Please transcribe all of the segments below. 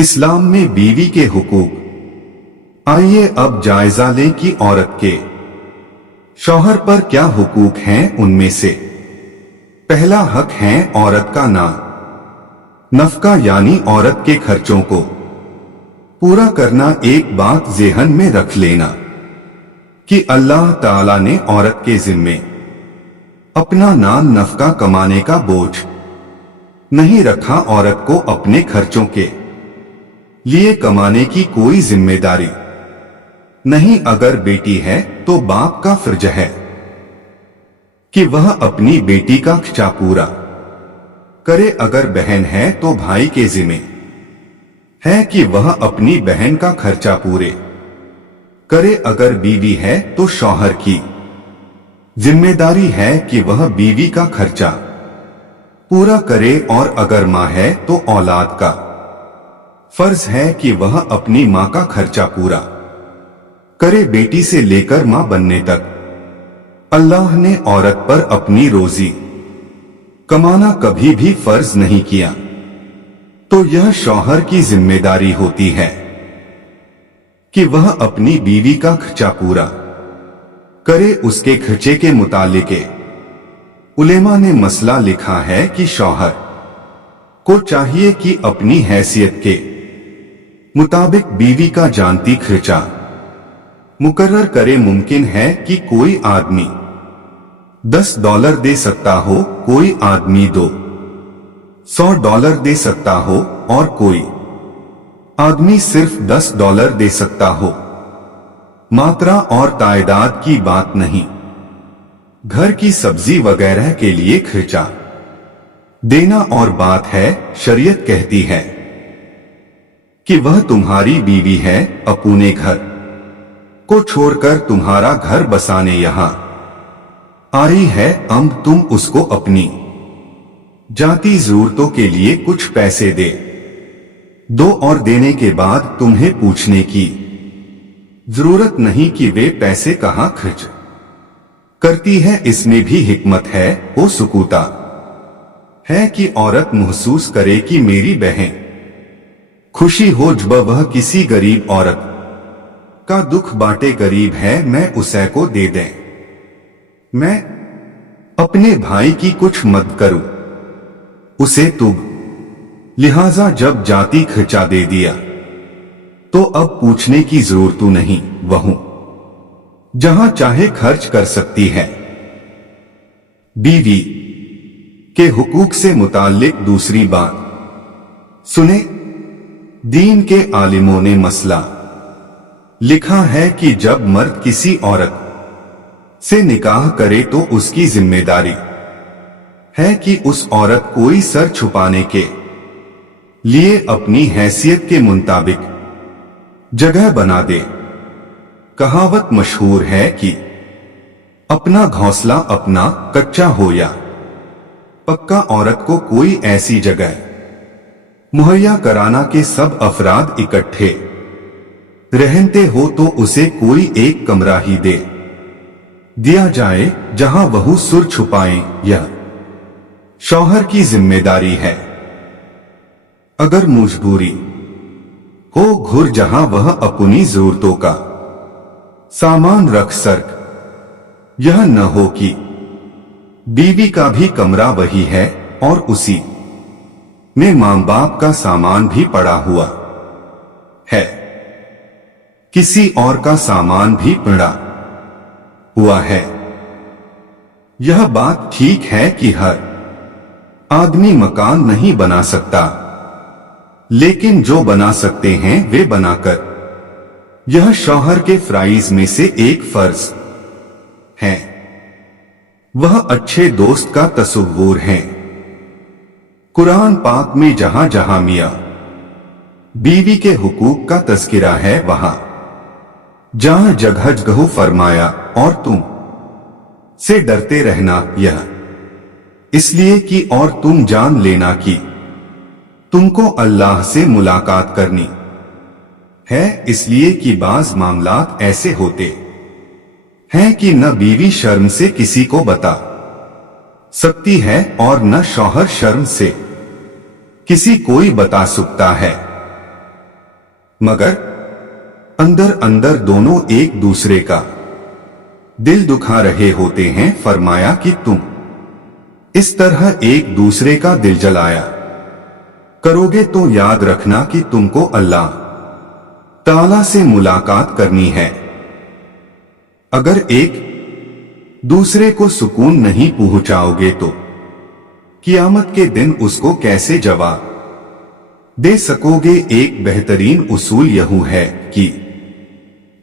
इस्लाम में बीवी के हुकूक। आइए अब जायजा लें कि औरत के शौहर पर क्या हुकूक हैं। उनमें से पहला हक है औरत का नफका यानी औरत के खर्चों को पूरा करना। एक बात ज़हन में रख लेना कि अल्लाह ताला ने औरत के जिम्मे अपना नफका कमाने का बोझ नहीं रखा। औरत को अपने खर्चों के लिए कमाने की कोई जिम्मेदारी नहीं। अगर बेटी है तो बाप का फर्ज है कि वह अपनी बेटी का खर्चा पूरा करे। अगर बहन है तो भाई के जिम्मे है कि वह अपनी बहन का खर्चा पूरे करे। अगर बीवी है तो शौहर की जिम्मेदारी है कि वह बीवी का खर्चा पूरा करे। और अगर माँ है तो औलाद का फर्ज है कि वह अपनी माँ का खर्चा पूरा करे। बेटी से लेकर माँ बनने तक अल्लाह ने औरत पर अपनी रोजी कमाना कभी भी फर्ज नहीं किया, तो यह शौहर की जिम्मेदारी होती है कि वह अपनी बीवी का खर्चा पूरा करे। उसके खर्चे के मुतालिक उलेमा ने मसला लिखा है कि शौहर को चाहिए कि अपनी हैसियत के मुताबिक बीवी का जानती खर्चा मुकर्रर करे। मुमकिन है कि कोई आदमी $10 दे सकता हो, कोई आदमी $200 दे सकता हो और कोई आदमी सिर्फ $10 दे सकता हो। मात्रा और तादाद की बात नहीं, घर की सब्जी वगैरह के लिए खर्चा देना और बात है। शरीयत कहती है कि वह तुम्हारी बीवी है, अपने घर को छोड़कर तुम्हारा घर बसाने यहां आई है। तुम उसको अपनी जाती जरूरतों के लिए कुछ पैसे दो और देने के बाद तुम्हें पूछने की जरूरत नहीं कि वे पैसे कहां खर्च करती है। इसमें भी हिकमत है। वो सुकूता है कि औरत महसूस करे कि मेरी बहन खुशी हो जब वह किसी गरीब औरत का दुख बांटे। गरीब है, मैं उसे को दे दें, मैं अपने भाई की कुछ मदद करूं उसे तुब। लिहाजा जब जाती खर्चा दे दिया तो अब पूछने की जरूरत नहीं, वह जहां चाहे खर्च कर सकती है। बीवी के हुकूक से मुताल्लिक दूसरी बात सुने। दीन के आलिमों ने मसला लिखा है कि जब मर्द किसी औरत से निकाह करे तो उसकी जिम्मेदारी है कि उस औरत कोई सर छुपाने के लिए अपनी हैसियत के मुताबिक जगह बना दे। कहावत मशहूर है कि अपना घोंसला अपना कच्चा हो या पक्का। औरत को कोई ऐसी जगह मुहैया कराना के सब अफराद इकट्ठे रहते हो तो उसे कोई एक कमरा ही दे दिया जाए जहां वह सुर छुपाए। यह शौहर की जिम्मेदारी है। अगर मजबूरी हो घुर जहां वह अपनी जरूरतों का सामान रख सक, यह न हो कि बीवी का भी कमरा वही है और उसी में मां बाप का सामान भी पड़ा हुआ है, किसी और का सामान भी पड़ा हुआ है। यह बात ठीक है कि हर आदमी मकान नहीं बना सकता, लेकिन जो बना सकते हैं वे बनाकर यह शौहर के फराइज में से एक फर्ज है। वह अच्छे दोस्त का तसव्वुर है। कुरान पाक में जहां जहां मियां बीवी के हुकूक का तज़किरा है, वहां जहां जगह जगह फरमाया और तुम से डरते रहना, यह इसलिए कि और तुम जान लेना कि तुमको अल्लाह से मुलाकात करनी है। इसलिए कि बाज मामलात ऐसे होते हैं कि न बीवी शर्म से किसी को बता सकती है और न शौहर शर्म से किसी कोई बता सकता है। मगर अंदर अंदर दोनों एक दूसरे का दिल दुखा रहे होते हैं। फरमाया कि तुम इस तरह एक दूसरे का दिल जलाया करोगे तो याद रखना कि तुमको अल्लाह ताला से मुलाकात करनी है। अगर एक दूसरे को सुकून नहीं पहुंचाओगे तो कियामत के दिन उसको कैसे जवाब दे सकोगे। एक बेहतरीन उसूल यह है कि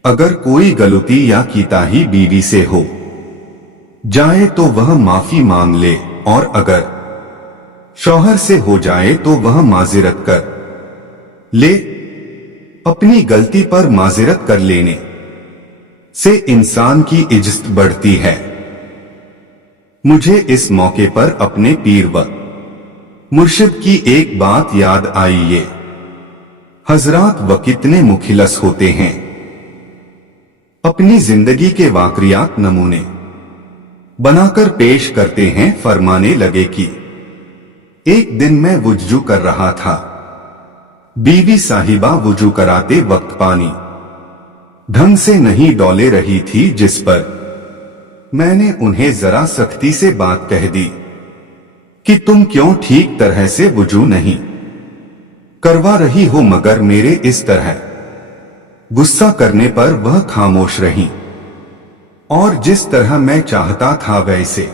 अगर कोई गलती या कोताही बीवी से हो जाए तो वह माफी मांग ले, और अगर शौहर से हो जाए तो वह माजिरत कर ले। अपनी गलती पर माजिरत कर लेने से इंसान की इज्जत बढ़ती है। मुझे इस मौके पर अपने पीर व मुर्शिद की एक बात याद आई। ये हजरात व कितने मुखिलस होते हैं, अपनी जिंदगी के वाकरियात नमूने बनाकर पेश करते हैं। फरमाने लगे कि एक दिन मैं वुजू कर रहा था, बीवी साहिबा वुजू कराते वक्त पानी ढंग से नहीं डोले रही थी, जिस पर मैंने उन्हें जरा सख्ती से बात कह दी कि तुम क्यों ठीक तरह से वुजू नहीं करवा रही हो। मगर मेरे इस तरह गुस्सा करने पर वह खामोश रही और जिस तरह मैं चाहता था वैसे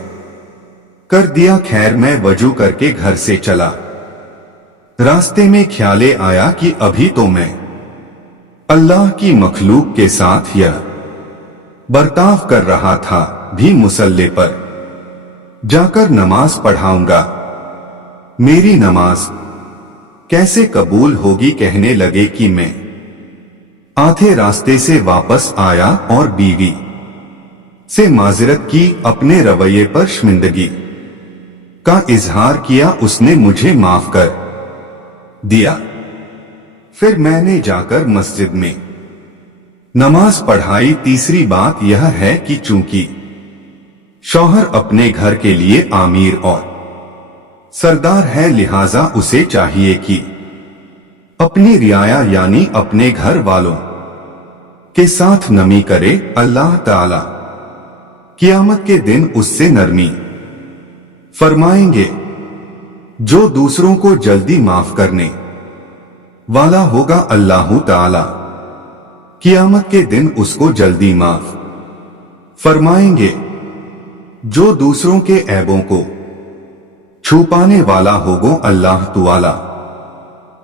कर दिया। खैर मैं वजू करके घर से चला। रास्ते में ख्याले आया कि अभी तो मैं अल्लाह की मखलूक के साथ यह बर्ताव कर रहा था, भी मुसल्ले पर जाकर नमाज पढ़ाऊंगा। मेरी नमाज कैसे कबूल होगी। कहने लगे कि मैं आधे रास्ते से वापस आया और बीवी से माजिरत की, अपने रवैये पर शर्मिंदगी का इजहार किया। उसने मुझे माफ कर दिया। फिर मैंने जाकर मस्जिद में नमाज पढ़ाई। तीसरी बात यह है कि चूंकि शौहर अपने घर के लिए आमीर और सरदार है, लिहाजा उसे चाहिए कि अपनी रियाया यानी अपने घर वालों के साथ नमी करे। अल्लाह ताला कियामत के दिन उससे नरमी फरमाएंगे। जो दूसरों को जल्दी माफ करने वाला होगा, अल्लाह ताला कियामत के दिन उसको जल्दी माफ फरमाएंगे। जो दूसरों के ऐबों को छुपाने वाला होगा, अल्लाह ताला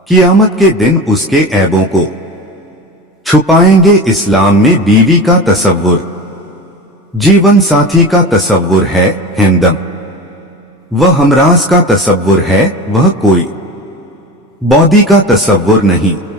कियामत के दिन उसके ऐबों को छुपाएंगे। इस्लाम में बीवी का तसव्वुर जीवन साथी का तसव्वुर है, हमदम वह हमराज का तसव्वुर है, वह कोई बौदी का तसव्वुर नहीं।